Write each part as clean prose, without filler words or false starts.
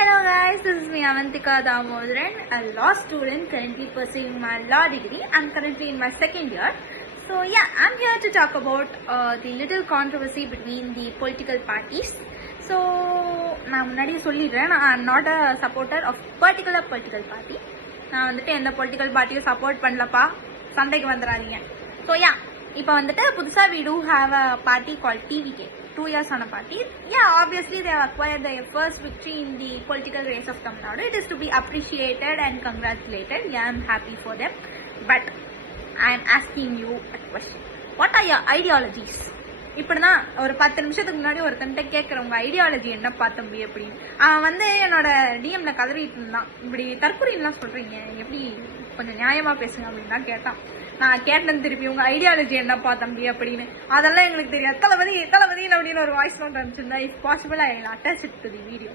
Hello guys, this is me Avantika Damodaran, a law student currently pursuing my law degree. I'm currently in my second year. So yeah, I'm here to talk about the little controversy between the political parties. So I'm not a supporter of particular political party. நான் வந்துட்டு எந்த political பார்ட்டியும் support பண்ணலப்பா, சண்டைக்கு வந்துடாதீங்க. So yeah, இப்போ வந்துட்டு புதுசாக we do have a party called TVK, 2 years on a party. Yeah, obviously they have acquired their first victory in the political race of Tamil Nadu. It is to be appreciated and congratulated. Yeah, I'm happy for them. But I'm asking you a question. What are your ideologies? இப்படிதான் ஒரு 10 நிமிஷத்துக்கு முன்னாடி ஒருத்தன்ட்ட கேட்குறேன், உங்க ideology என்னப்பா தம்பி அப்படின்னு. அவன் வந்து என்னோட டிஎம்ல கதறிட்டு இருந்தான், இப்படி தற்கொலைலாம் சொல்றீங்க, எப்படி கொஞ்சம் நியாயமா பேசுங்க அப்படின்னு தான் கேட்டான். நான் கேட்டேன் திருப்பி, உங்க ஐடியாலஜி என்னப்பா தம்பி அப்படின்னு. அதெல்லாம் எங்களுக்கு தெரியாது, தளபதி தளபதி அப்படின்னு ஒரு வாய்ஸ் நோட் அனுப்பிச்சிருந்தா, if possible I will attach it to the video.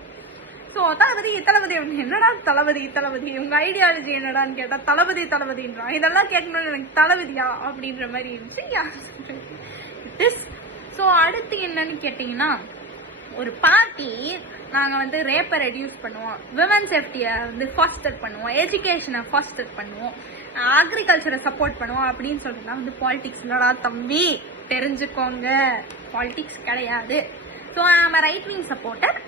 So Thalapathy Thalapathy அப்படின்னு, என்னடா தளபதி தளபதி உங்க ஐடியாலஜி என்னடான்னு கேட்டா தளபதி தளபதின்றான். இதெல்லாம் கேட்கணும்னு எனக்கு தளபதியா அப்படின்ற மாதிரி இருந்துச்சு. ஸோ அடுத்து என்னன்னு கேட்டீங்கன்னா, ஒரு பார்ட்டி நாங்கள் வந்து ரேப்பை ரெடியூஸ் பண்ணுவோம், விமன் சேஃப்டியை வந்து ஃபாஸ்டர் பண்ணுவோம், எஜுகேஷனை ஃபாஸ்டர் பண்ணுவோம், அக்ரிகல்ச்சரை சப்போர்ட் பண்ணுவோம் அப்படின்னு சொல்றதுலாம் வந்து பாலிடிக்ஸ் இல்லடா தம்பி, தெரிஞ்சுக்கோங்க, பாலிடிக்ஸ் கிடையாது. ஸோ நம்ம right wing supporter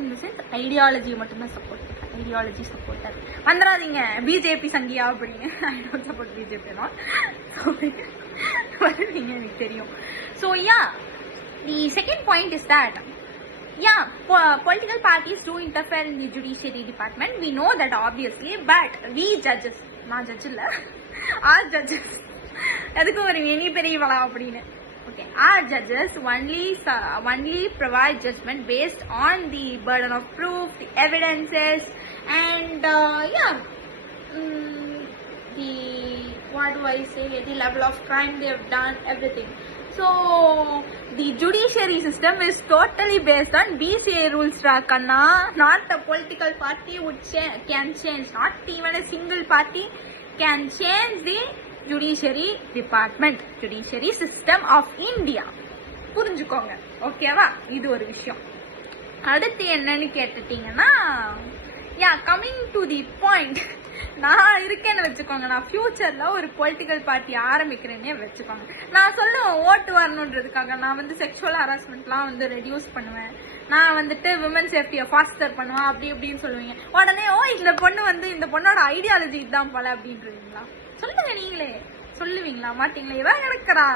in the sense ideology மட்டும்தான் சப்போர்ட் பண்ணுறேன், ஐடியாலஜி சப்போர்ட்டர். வந்துடாதீங்க பிஜேபி சங்கியா அப்படின்னு. ஐ டோன்ட் சப்போர்ட் பிஜேபி தான், வருவீங்க எனக்கு தெரியும். So yeah, the second point is that political parties do interfere in the judiciary department. We know that obviously, but we judges, not judge illa, our judges, adukku oru any periyala appadine. Okay, our judges only provide judgment based on the burden of proof, the evidences, and the level of crime they have done, everything. So the judiciary system is totally based on BCA rules, Rakana. Not a political party can change. Not even a single party can change the judiciary department, judiciary system of India. புரிஞ்சுக்கோங்க, ஓகேவா? இது ஒரு விஷயம். அடுத்து என்னன்னு கேட்டுட்டீங்கன்னா, coming to the point, நான் இருக்கேன்னு வச்சுக்கோங்க, நான் ஃபியூச்சர்ல ஒரு பொலிட்டிக்கல் பார்ட்டி ஆரம்பிக்கிறேன்னே வச்சுக்கோங்க. நான் சொல்லுவேன் ஓட்டு வரணுன்றதுக்காக நான் வந்து செக்ஷுவல் ஹராஸ்மெண்ட்லாம் வந்து ரெடியூஸ் பண்ணுவேன், நான் வந்துட்டு விமன் சேஃப்டியை ஃபாஸ்டர் பண்ணுவேன் அப்படி இப்படின்னு சொல்லுவீங்க. உடனே இந்த பொண்ணு வந்து இந்த பொண்ணோட ஐடியாலஜி இதுதான் போல அப்படின்றீங்களா? சொல்லுங்க, நீங்களே சொல்லுவீங்களா? மாட்டீங்களா? இவன் கிடக்குறா,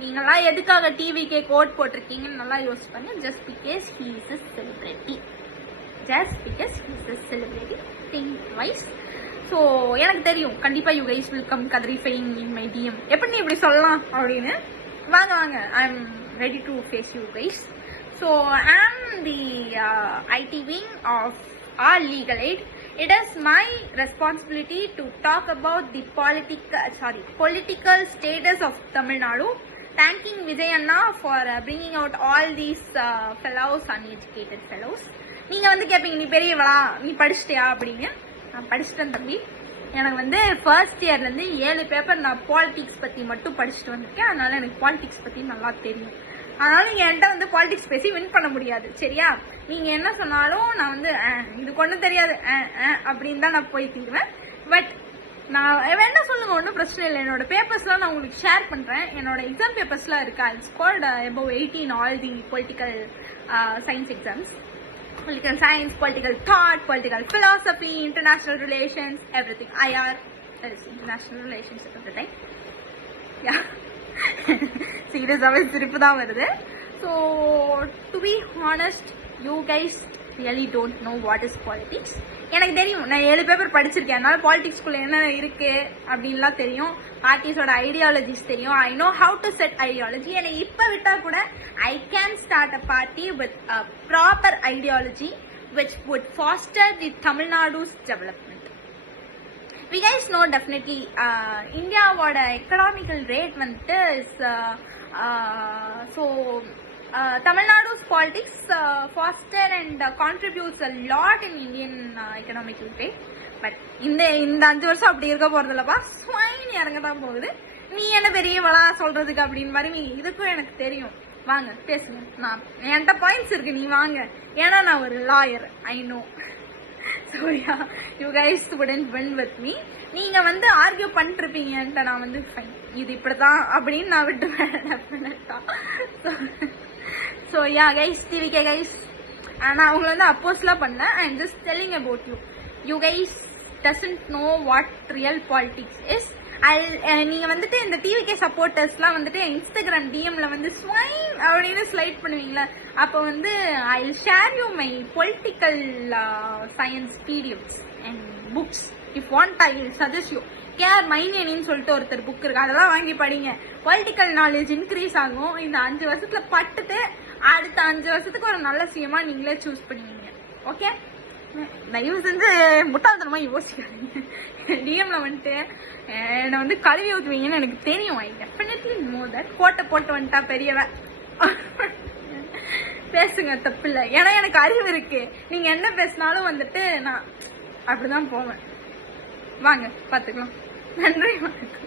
நீங்களாம் எதுக்காக டிவிக்கே கோட் போட்டிருக்கீங்கன்னு நல்லா யோசிப்பாங்க. Just because he is a celebrity. Just because he's a celebrity, think twice. So எனக்கு தெரியும், கண்டிப்பா you guys will come kadrifying in my DM. எப்படி நீ இப்படி சொல்லலாம் அப்படின்னு. வாங்க வாங்க, I'm ready to face you guys. So I'm the IT wing of our legal aid. It is my responsibility to talk about the political status of Tamil Nadu. Thanking Vijay Anna for bringing out all these fellows, uneducated fellows. நீங்க வந்து கேட்பீங்க, நீ பெரியவளா, நீ படிச்சிட்டியா அப்படின்னு. நான் படிச்சுட்டேன் தம்பி. எனக்கு வந்து ஃபர்ஸ்ட் இயர்ல இருந்து 7 பேப்பர் நான் பாலிடிக்ஸ் பத்தி மட்டும் படிச்சுட்டு வந்திருக்கேன். அதனால எனக்கு பாலிடிக்ஸ் பத்தி நல்லா தெரியும். அதனால நீங்க என்கிட்ட வந்து பாலிடிக்ஸ் பேசி வின் பண்ண முடியாது, சரியா? நீங்க என்ன சொன்னாலும் நான் வந்து இது கொண்டு தெரியாது அப்படின்னு தான் நான் போய் தீருவேன். பட் நான் வேணா சொல்லுங்க, ஒன்றும் பிரச்சனை இல்லை. என்னோட பேப்பர்ஸ்லாம் நான் உங்களுக்கு ஷேர் பண்றேன். என்னோட எக்ஸாம் பேப்பர்ஸ்லாம் இருக்கா, ஐ scored above 80 in all the political science exams. Political science, political thought, political philosophy, international relations, everything. IR, that is international relations, everything. Yeah. Serious always sirippu dhaan varudhu. So to be honest, you guys really don't know what is politics. எனக்கு தெரியும், நான் 7 paper படிச்சிருக்கேன். அதனால பாலிடிக்ஸ்குள்ள என்ன இருக்கு அப்படின்லாம் தெரியும். பார்ட்டிஸோட ideologies தெரியும். I know how to set ideology. என்னை இப்ப விட்டா கூட I can start a party with a proper ideology which would foster the Tamil Nadu's development. We guys know definitely India voda economical rate vandu is so Tamil Nadu's politics foster and contributes a lot in Indian economic rate. But இந்த 5 வருஷம் அப்படி இருக்க போறதில்லப்பா, swine இறங்க தான் போகுது. நீ என்ன பெரியவளா சொல்றதுக்கு அப்படின்னு மாதிரி இதுக்கும் எனக்கு தெரியும். வாங்க பேசுங்க. நான் என்கிட்ட பாயிண்ட்ஸ் இருக்கு, நீ வாங்க. ஏன்னா நான் ஒரு lawyer, I know. So yeah, you guys wouldn't win with me. நீங்க வந்து ஆர்கியூ பண்ணிட்டு இருப்பீங்கன்ட்டு நான் வந்து ஃபைன், இது இப்படிதான் அப்படின்னு நான் விட்டுவேன் டெஃபினட்டா. So yeah guys, TVK guys, நான் உங்களை வந்து அப்போஸ்லாம் பண்ணேன். I am just telling about you. You guys doesn't know what real politics is. நீங்க வந்துட்டு இந்த டிவிகே சப்போர்ட்டர்ஸ்லாம் வந்துட்டு இன்ஸ்டாகிராம் டிஎம்ல வந்து ஸ்வைன் அப்படின்னு ஸ்லைட் பண்ணுவீங்களா, அப்போ வந்து I share you my political science periods and books. If want I suggest you. KR மைனேனின்னு சொல்லிட்டு ஒருத்தர் புக் இருக்கு, அதெல்லாம் வாங்கி படிங்க. பொலிட்டிக்கல் நாலேஜ் இன்க்ரீஸ் ஆகும். இந்த 5 வருஷத்துல பட்டுட்டு அடுத்த 5 வருஷத்துக்கு ஒரு நல்ல சிஎமா நீங்களே சூஸ் பண்ணுவீங்க. ஓகே, தயவு செஞ்சு முட்டாள்தனமா யோசிக்காதீங்க. டிஎம்ல வந்துட்டு என்னை வந்து கழுவி ஊற்றுவீங்கன்னு எனக்கு தெரியும். I definitely know that. போட்டு வந்துட்டா பெரியவன். பேசுங்க, தப்பு இல்லை. ஏன்னா எனக்கு அறிவு இருக்கு. நீங்க என்ன பேசினாலும் வந்துட்டு நான் அப்படிதான் போவேன். வாங்க பாத்துக்கலாம். நன்றி, வணக்கம்.